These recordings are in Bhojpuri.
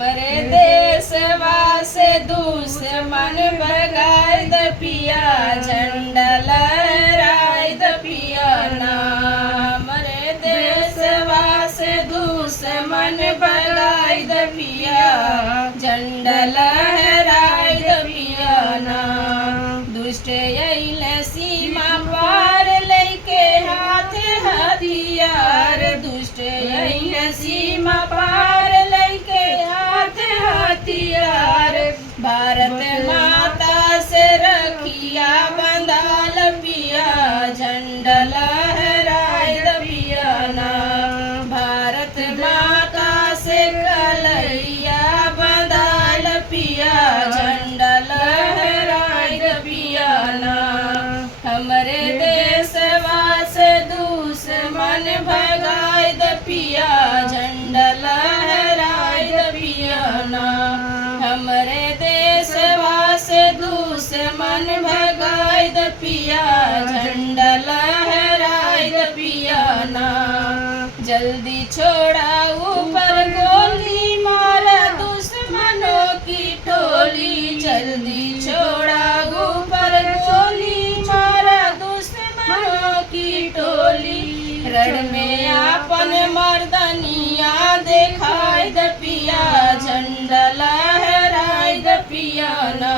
हमरे देशवा से दुश्मन भगाई द पिया, झंडा लहराई द पिया ना। हमरे देशवा से दुश्मन भगाई द पिया, झंडा लहराई द पिया ना। दुष्ट अइले सीमा पार लइके हाथ हथियार, दुष्ट अइले सीमा पार लइके हाथ हथियार। भारत माता से रखिया बंधाल पिया, झंडा लहराई द पिया ना। भारत माता से कलैया बंधाल पिया, झंडा लहराई द पिया ना। हमरे देशवा से दुश्मन भगाई द पिया, झंडा लहराई द पिया ना। हमरे देशवा से दुश्मन भगाई द पिया, झंडा लहराई द पिया ना। जल्दी छोड़ा ऊपर गोली मारा दुश्मनों की टोली, जल्दी छोड़ा ऊपर गोली मारा दुश्मनों की टोली। रण में आपन मर्दनिया दिखाई द पिया, झंडा लहराई द पिया ना।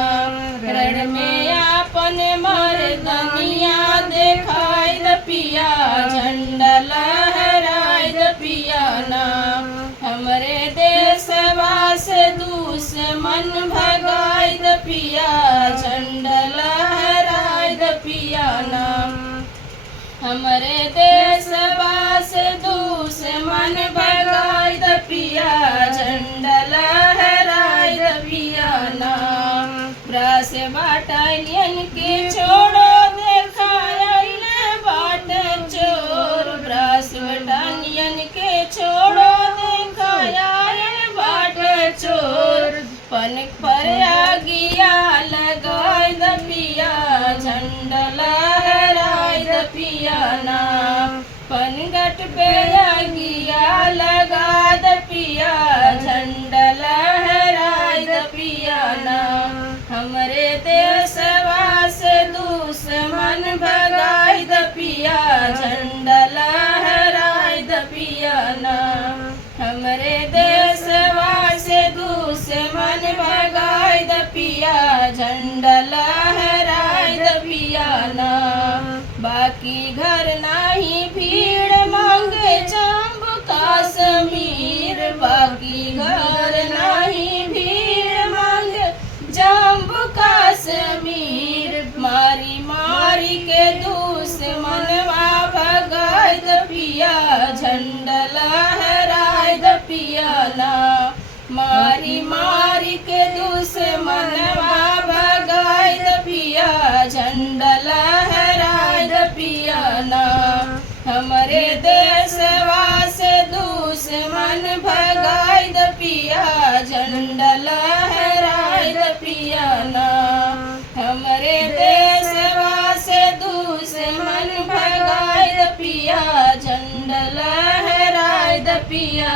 रण में आपन मर्दनिया दिखाई द पिया, झंडा लहराई द पिया ना। हमरे देशवा से दुश्मन भगाई द पिया, झंडा लहराई द पिया ना। हमरे देशवा से दुश्मन भगाई द पिया, झंडा लहराई द पिया ना। ब्रास बटालियन के छोड़ो देखाइले बाट चोर, ब्रास बटालियन के छोड़ो देखाइले बाट चोर। पनक पर आगिया लगाई द पिया, झंडा लहराई द पिया ना। पनगट पे आगिया लगा द पिया, झंडा लहराई द पिया ना। हमरे देशवा से दुश्मन भगाई द पिया, झंडा लहराई द पिया ना। हमरे देशवा से दुश्मन भगाई द पिया, झंडा लहराई द पिया ना। बाकी घर नाही भीड़ मांगे जम्मू कश्मीर, बाकी घर नाही भीड़ मांगे जम्मू कश्मीर। मारी मारी के दुश्मनवा भगाई द पिया, झंडा लहराई द पिया ना। मारी मारी के दुश्मनवा भगाई द पिया, झंडा लहराई द पिया ना। हमरे देशवा से दुश्मन भगाई द पिया, झंडा लहराई द पिया ना। हमरे देशवा से दुश्मन भगाई द पिया, झंडा लहराई द पिया।